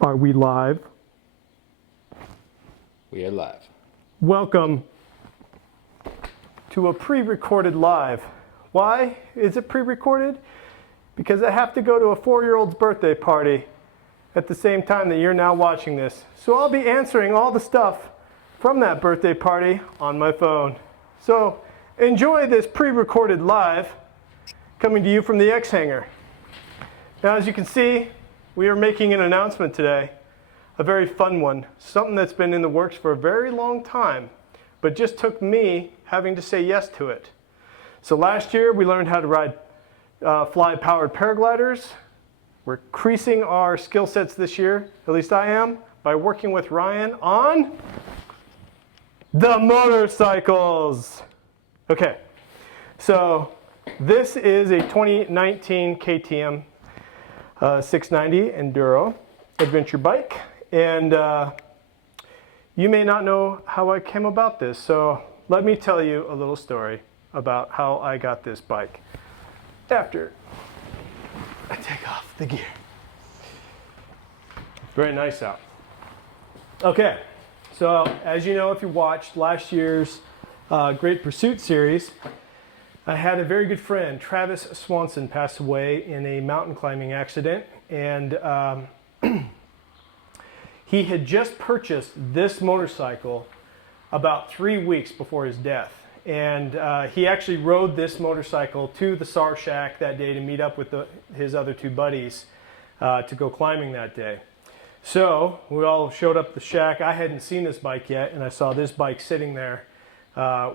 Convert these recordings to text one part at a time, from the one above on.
Are we live? We are live. Welcome to a pre-recorded live. Why is it pre-recorded? Because I have to go to a 4-year-old's birthday party at the same time that you're now watching this. So I'll be answering all the stuff from that birthday party on my phone. So enjoy this pre-recorded live coming to you from the X-Hanger. Now, as you can see, we are making an announcement today, a very fun one, something that's been in the works for a very long time, but just took me having to say yes to it. So last year we learned how to ride fly-powered paragliders. We're increasing our skill sets this year, at least I am, by working with Ryan on the motorcycles. Okay, so this is a 2019 KTM 690 Enduro adventure bike, and you may not know how I came about this, so let me tell you a little story about how I got this bike after I take off the gear. Very nice out. Okay, so as you know, if you watched last year's Great Pursuit series, I had a very good friend, Travis Swanson, pass away in a mountain climbing accident, and he had just purchased this motorcycle about 3 weeks before his death. And he actually rode this motorcycle to the SAR shack that day to meet up with his other two buddies to go climbing that day. So we all showed up at the shack. I hadn't seen this bike yet, and I saw this bike sitting there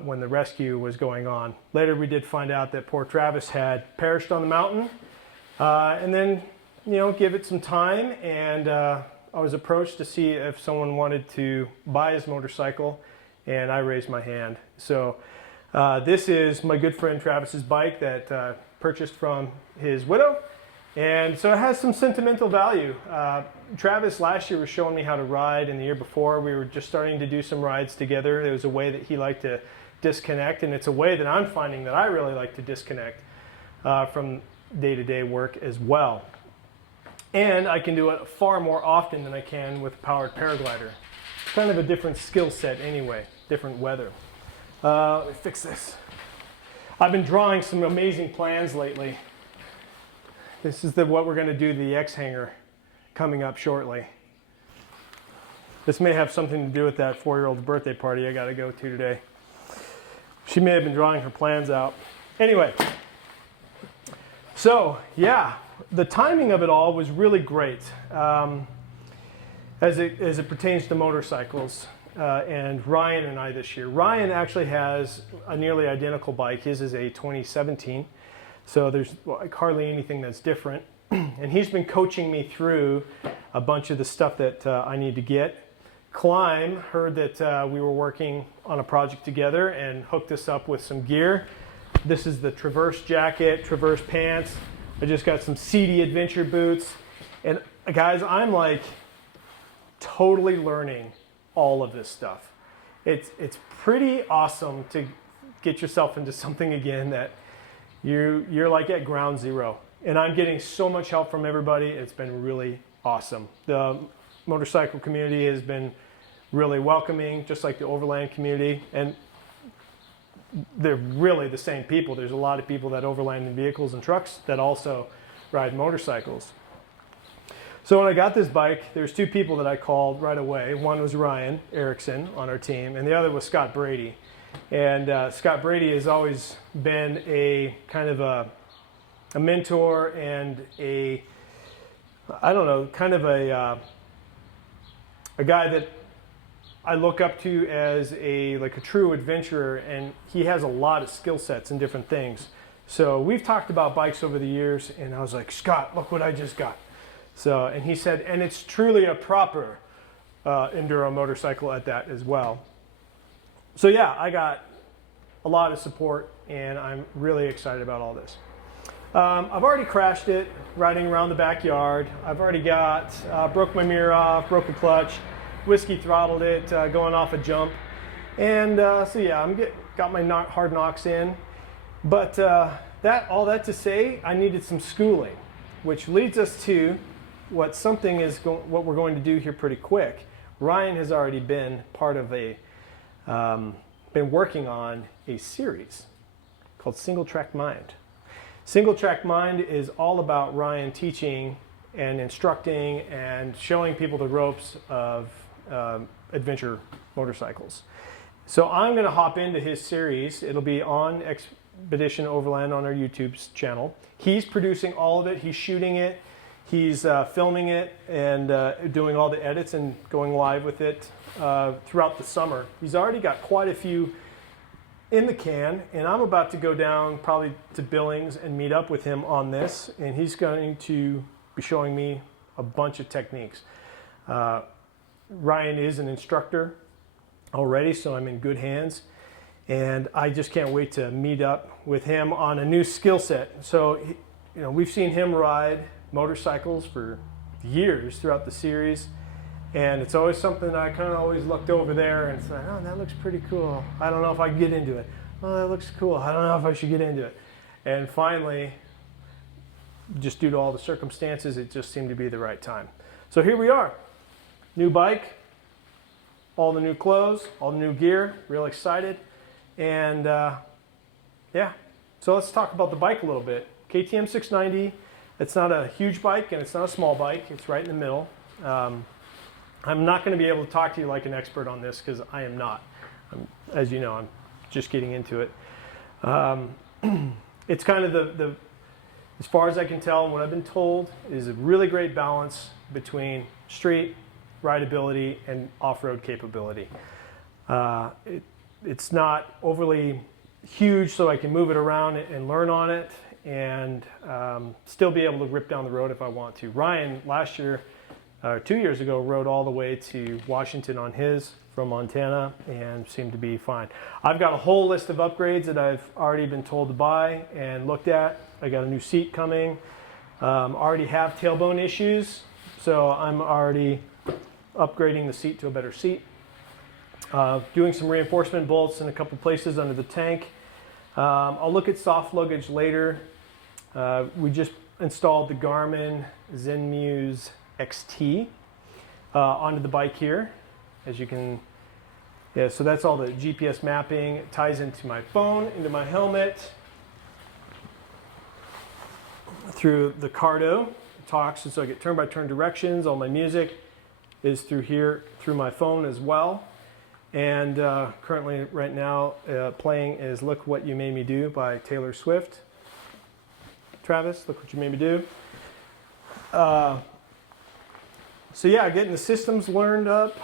when the rescue was going on. Later we did find out that poor Travis had perished on the mountain, and then, you know, give it some time, and I was approached to see if someone wanted to buy his motorcycle, and I raised my hand. So this is my good friend Travis's bike that purchased from his widow, and so it has some sentimental value. Travis last year was showing me how to ride, and the year before we were just starting to do some rides together. It was a way that he liked to disconnect, and it's a way that I'm finding that I really like to disconnect from day-to-day work as well. And I can do it far more often than I can with a powered paraglider. Kind of a different skill set anyway, different weather. Let me fix this. I've been drawing some amazing plans lately. This is what we're going to do to the X-Hanger coming up shortly. This may have something to do with that 4-year-old's birthday party I got to go to today. She may have been drawing her plans out. Anyway, so yeah, the timing of it all was really great as it pertains to motorcycles. And Ryan and I this year. Ryan actually has a nearly identical bike. His is a 2017. So there's hardly anything that's different. And he's been coaching me through a bunch of the stuff that I need to get. Climb heard that we were working on a project together and hooked us up with some gear. This is the Traverse jacket, Traverse pants. I just got some seedy adventure boots. And guys, I'm like totally learning all of this stuff. It's pretty awesome to get yourself into something again that you're like at ground zero. And I'm getting so much help from everybody. It's been really awesome. The motorcycle community has been really welcoming, just like the Overland community. And they're really the same people. There's a lot of people that overland in vehicles and trucks that also ride motorcycles. So when I got this bike, there's two people that I called right away. One was Ryan Erickson on our team, and the other was Scott Brady. And Scott Brady has always been a kind of a mentor and a guy that I look up to as a true adventurer, and he has a lot of skill sets and different things. So we've talked about bikes over the years, and I was like, Scott, look what I just got. So, and he said, and it's truly a proper enduro motorcycle at that as well. So yeah, I got a lot of support, and I'm really excited about all this. I've already crashed it riding around the backyard. I've already broke my mirror off, broke a clutch, whiskey throttled it, going off a jump. And so yeah, got my hard knocks in. But all that to say, I needed some schooling, which leads us to what we're going to do here pretty quick. Ryan has already been part of been working on a series called Single Track Mind. Single Track Mind is all about Ryan teaching and instructing and showing people the ropes of adventure motorcycles. So I'm going to hop into his series. It'll be on Expedition Overland on our YouTube channel. He's producing all of it. He's shooting it. He's filming it and doing all the edits and going live with it throughout the summer. He's already got quite a few in the can, and I'm about to go down probably to Billings and meet up with him on this, and he's going to be showing me a bunch of techniques. Ryan is an instructor already, so I'm in good hands, and I just can't wait to meet up with him on a new skill set. So, you know, we've seen him ride motorcycles for years throughout the series, and it's always something I kind of always looked over there and said, oh, that looks pretty cool. I don't know if I can get into it. Oh, that looks cool. I don't know if I should get into it. And finally, just due to all the circumstances, it just seemed to be the right time. So here we are. New bike, all the new clothes, all the new gear, real excited. And yeah, so let's talk about the bike a little bit. KTM 690, it's not a huge bike and it's not a small bike, it's right in the middle. I'm not going to be able to talk to you like an expert on this because I am not. As you know, I'm just getting into it. It's kind of as far as I can tell and what I've been told, is a really great balance between street, rideability, and off-road capability. It's not overly huge, so I can move it around and learn on it, and still be able to rip down the road if I want to. Ryan, last year, 2 years ago, rode all the way to Washington on his from Montana and seemed to be fine. I've got a whole list of upgrades that I've already been told to buy and looked at. I got a new seat coming. Already have tailbone issues, so I'm already upgrading the seat to a better seat. Doing some reinforcement bolts in a couple places under the tank. I'll look at soft luggage later. We just installed the Garmin Zenmuse XT onto the bike here, as you can. Yeah, so that's all the GPS mapping. It ties into my phone, into my helmet, through the Cardo. It talks, so I get turn-by-turn directions. All my music is through here, through my phone as well. And currently, right now, playing is "Look What You Made Me Do" by Taylor Swift. Travis, look what you made me do. So yeah, getting the systems learned up.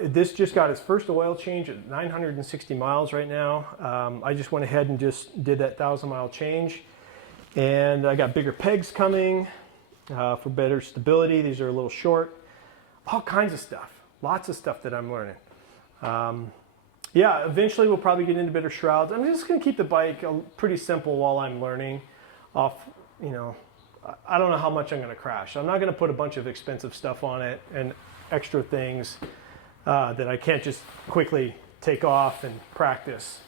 This just got its first oil change at 960 miles right now. I just went ahead and just did that 1,000-mile change. And I got bigger pegs coming for better stability. These are a little short. All kinds of stuff. Lots of stuff that I'm learning. Yeah, eventually we'll probably get into better shrouds. I'm just going to keep the bike pretty simple while I'm learning off, you know. I don't know how much I'm going to crash. I'm not going to put a bunch of expensive stuff on it and extra things that I can't just quickly take off and practice.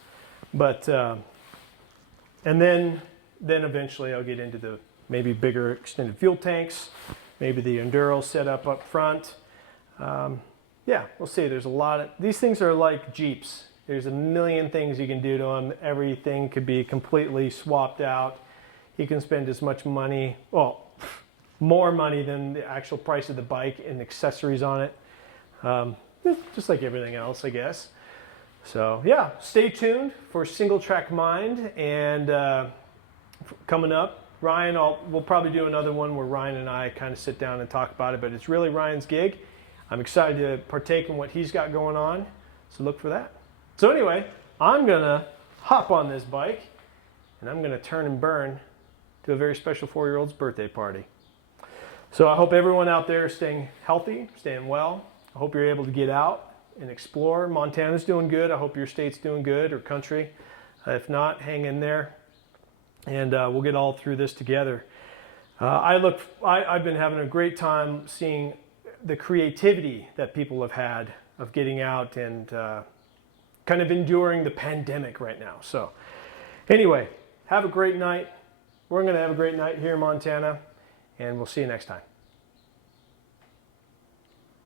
But and then eventually I'll get into the maybe bigger extended fuel tanks, maybe the Enduro setup up front. Yeah, we'll see. There's a lot of these things are like Jeeps. There's a million things you can do to them. Everything could be completely swapped out. You can spend as much money, well, more money than the actual price of the bike and accessories on it. Just like everything else, I guess. So yeah, stay tuned for Single Track Mind, and coming up, Ryan, we'll probably do another one where Ryan and I kind of sit down and talk about it, but it's really Ryan's gig. I'm excited to partake in what he's got going on, so look for that. So anyway, I'm gonna hop on this bike and I'm gonna turn and burn to a very special 4-year-old's birthday party. So I hope everyone out there is staying healthy, staying well. I hope you're able to get out and explore. Montana's doing good. I hope your state's doing good, or country. If not, hang in there, and we'll get all through this together. I've been having a great time seeing the creativity that people have had of getting out and kind of enduring the pandemic right now. So anyway, have a great night. We're going to have a great night here in Montana. and we'll see you next time.